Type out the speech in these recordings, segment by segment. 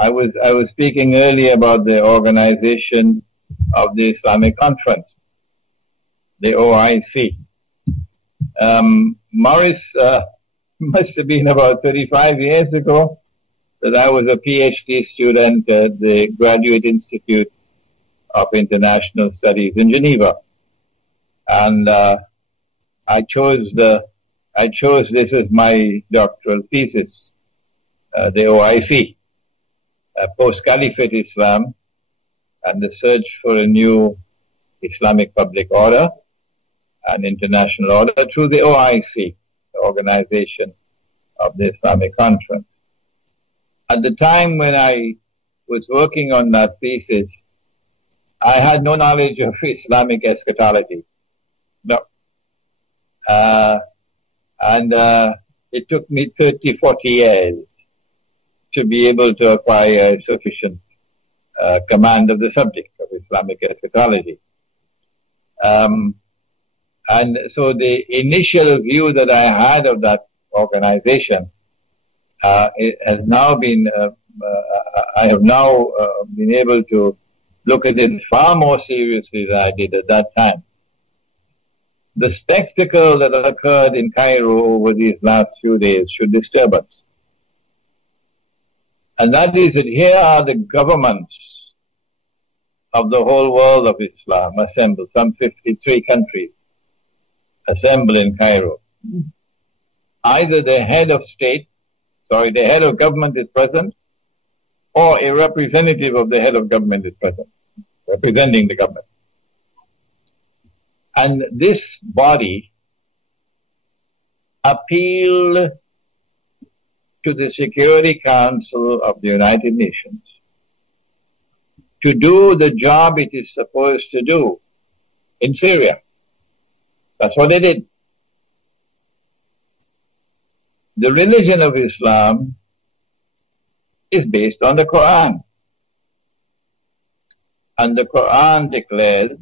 I was speaking earlier about the organization of the Islamic Conference, the OIC. Morris, must have been about 35 years ago that I was a PhD student at the Graduate Institute of International Studies in Geneva. And I chose this as my doctoral thesis, the OIC, Post-Caliphate Islam and the Search for a New Islamic Public Order and International Order through the OIC, the Organization of the Islamic Conference. At the time when I was working on that thesis, I had no knowledge of Islamic eschatology. No. And it took me 30, 40 years to be able to acquire sufficient command of the subject of Islamic eschatology. And so the initial view that I had of that organization it has now been, I have now been able to look at it far more seriously than I did at that time. The spectacle that occurred in Cairo over these last few days should disturb us. And that is that here are the governments of the whole world of Islam assembled, some 53 countries assembled in Cairo. Either the head of government is present, or a representative of the head of government is present, representing the government. And this body appealed to the Security Council of the United Nations to do the job it is supposed to do in Syria. That's what they did. The religion of Islam is based on the Quran. And the Quran declares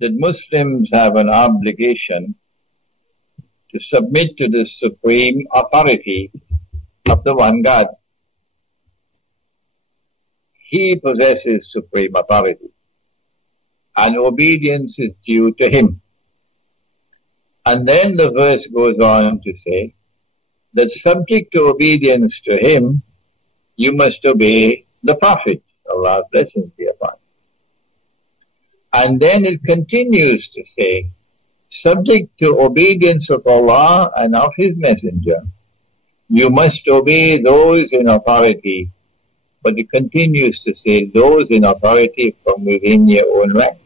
that Muslims have an obligation to submit to the supreme authority of the one God. He possesses supreme authority, and obedience is due to him. And then the verse goes on to say that subject to obedience to him, you must obey the Prophet, Allah's blessings be upon him. And then it continues to say, subject to obedience of Allah and of His Messenger, you must obey those in authority. But it continues to say, those in authority from within your own ranks.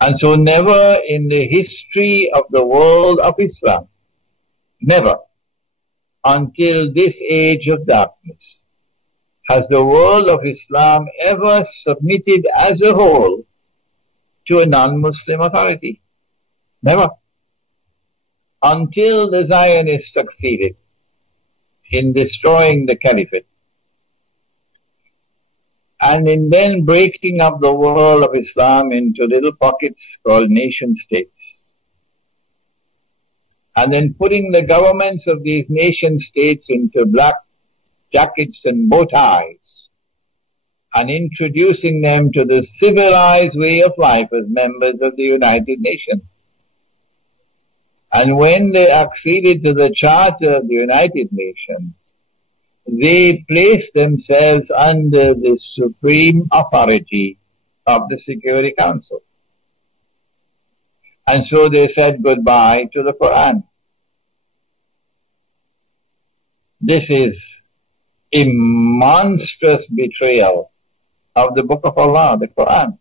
And so never in the history of the world of Islam, never, until this age of darkness, has the world of Islam ever submitted as a whole to a non-Muslim authority. Never. Until the Zionists succeeded in destroying the caliphate and in then breaking up the world of Islam into little pockets called nation states, and then putting the governments of these nation states into black jackets and bow ties, and introducing them to the civilized way of life as members of the United Nations. And when they acceded to the Charter of the United Nations, they placed themselves under the supreme authority of the Security Council. And so they said goodbye to the Quran. This is a monstrous betrayal of the Book of Allah, the Quran.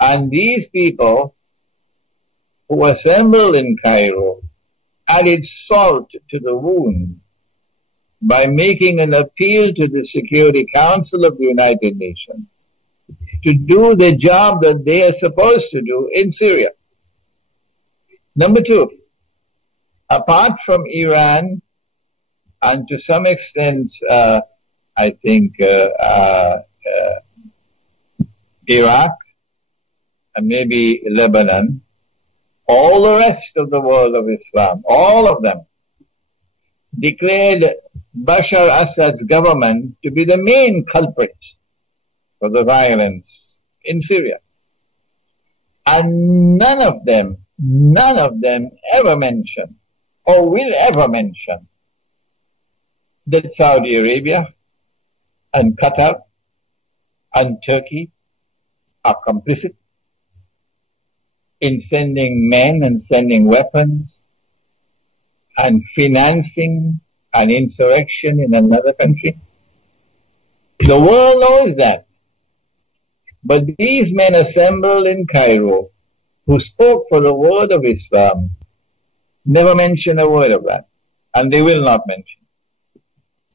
And these people who assembled in Cairo added salt to the wound by making an appeal to the Security Council of the United Nations to do the job that they are supposed to do in Syria. Number two, apart from Iran and to some extent, I think, Iraq and maybe Lebanon, all the rest of the world of Islam, all of them, declared Bashar Assad's government to be the main culprit for the violence in Syria. And none of them ever mention or will ever mention that Saudi Arabia and Qatar and Turkey are complicit in sending men and sending weapons and financing an insurrection in another country. The world knows that. But these men assembled in Cairo, who spoke for the word of Islam, never mention a word of that. And they will not mention.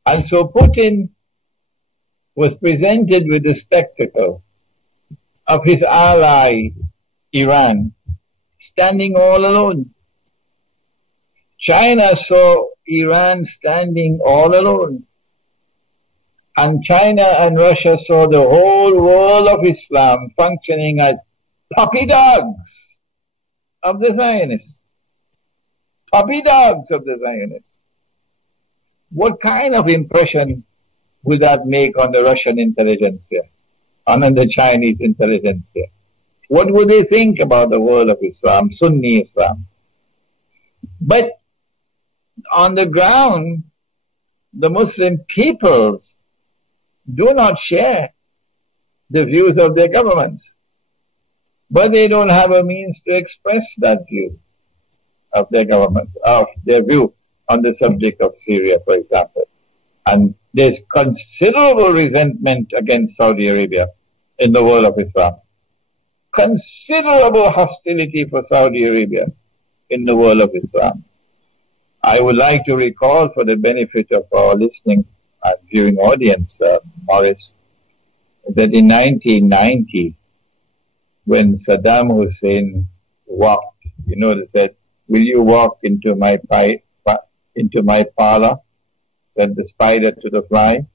And so Putin was presented with the spectacle of his ally, Iran, standing all alone. China saw Iran standing all alone. And China and Russia saw the whole world of Islam functioning as puppy dogs of the Zionists. Puppy dogs of the Zionists. What kind of impression would that make on the Russian intelligentsia, and on the Chinese intelligentsia? What would they think about the world of Islam, Sunni Islam? But on the ground, the Muslim peoples do not share the views of their governments. But they don't have a means to express that view of their government, of their view on the subject of Syria, for example. And there's considerable resentment against Saudi Arabia in the world of Islam. Considerable hostility for Saudi Arabia in the world of Islam. I would like to recall, for the benefit of our listening and viewing audience, Morris, that in 1990, when Saddam Hussein walked, they said, "Will you walk into my parlor?" Said the spider to the fly.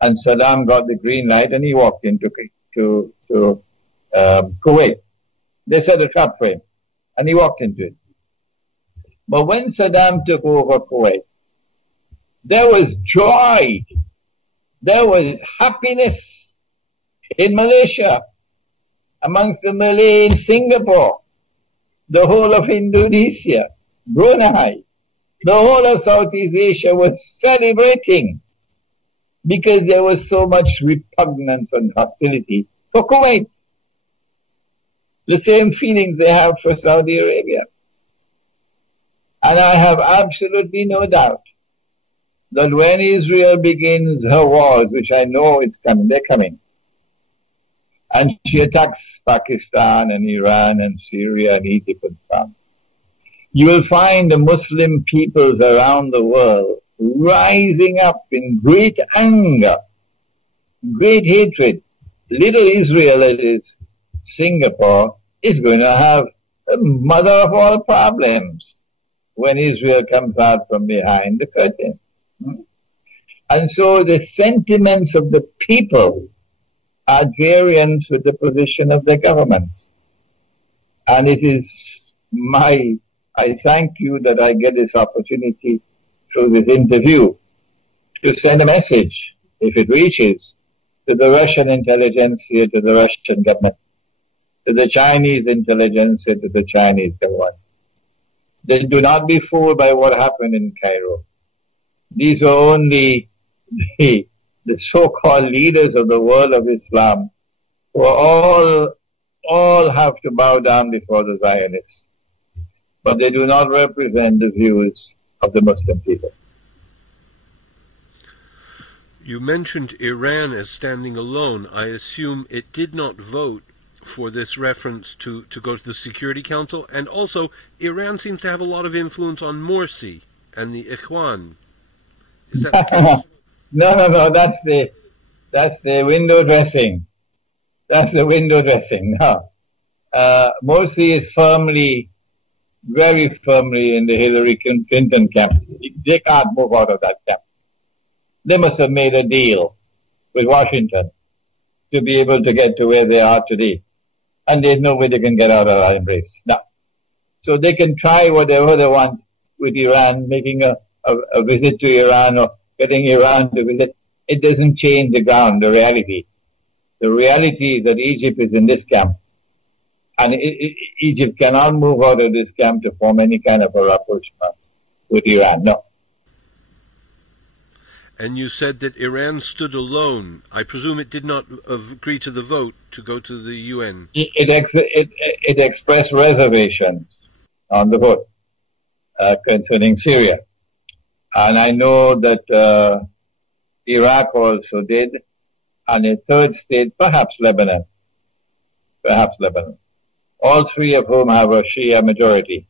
And Saddam got the green light and he walked into Kuwait. They set a trap for him and he walked into it. But when Saddam took over Kuwait, there was joy, there was happiness in Malaysia, amongst the Malay in Singapore, the whole of Indonesia, Brunei, the whole of Southeast Asia was celebrating because there was so much repugnance and hostility for Kuwait. The same feelings they have for Saudi Arabia. And I have absolutely no doubt that when Israel begins her wars, which I know it's coming, they're coming, and she attacks Pakistan and Iran and Syria and Egypt and so on, you will find the Muslim peoples around the world rising up in great anger, great hatred. Little Israel, that is Singapore, is going to have the mother of all problems when Israel comes out from behind the curtain. And so the sentiments of the people are at variance with the position of the governments. And it is I thank you that I get this opportunity through this interview to send a message, if it reaches, to the Russian intelligentsia, to the Russian government, to the Chinese intelligentsia, to the Chinese government. Then do not be fooled by what happened in Cairo. These are only the so-called leaders of the world of Islam who are all have to bow down before the Zionists. But they do not represent the views of the Muslim people. You mentioned Iran as standing alone. I assume it did not vote for this reference to go to the Security Council, and also Iran seems to have a lot of influence on Morsi and the Ikhwan. Is that the case? No, that's the window dressing. That's the window dressing. No. Morsi is very firmly in the Hillary Clinton camp. They can't move out of that camp. They must have made a deal with Washington to be able to get to where they are today. And there's no way they can get out of that embrace. No. So they can try whatever they want with Iran, making a visit to Iran getting Iran to visit, it doesn't change the ground, the reality. The reality is that Egypt is in this camp. And Egypt cannot move out of this camp to form any kind of a rapprochement with Iran, no. And you said that Iran stood alone. I presume it did not agree to the vote to go to the UN. It expressed reservations on the vote concerning Syria. And I know that Iraq also did, and a third state, perhaps Lebanon. All three of whom have a Shia majority.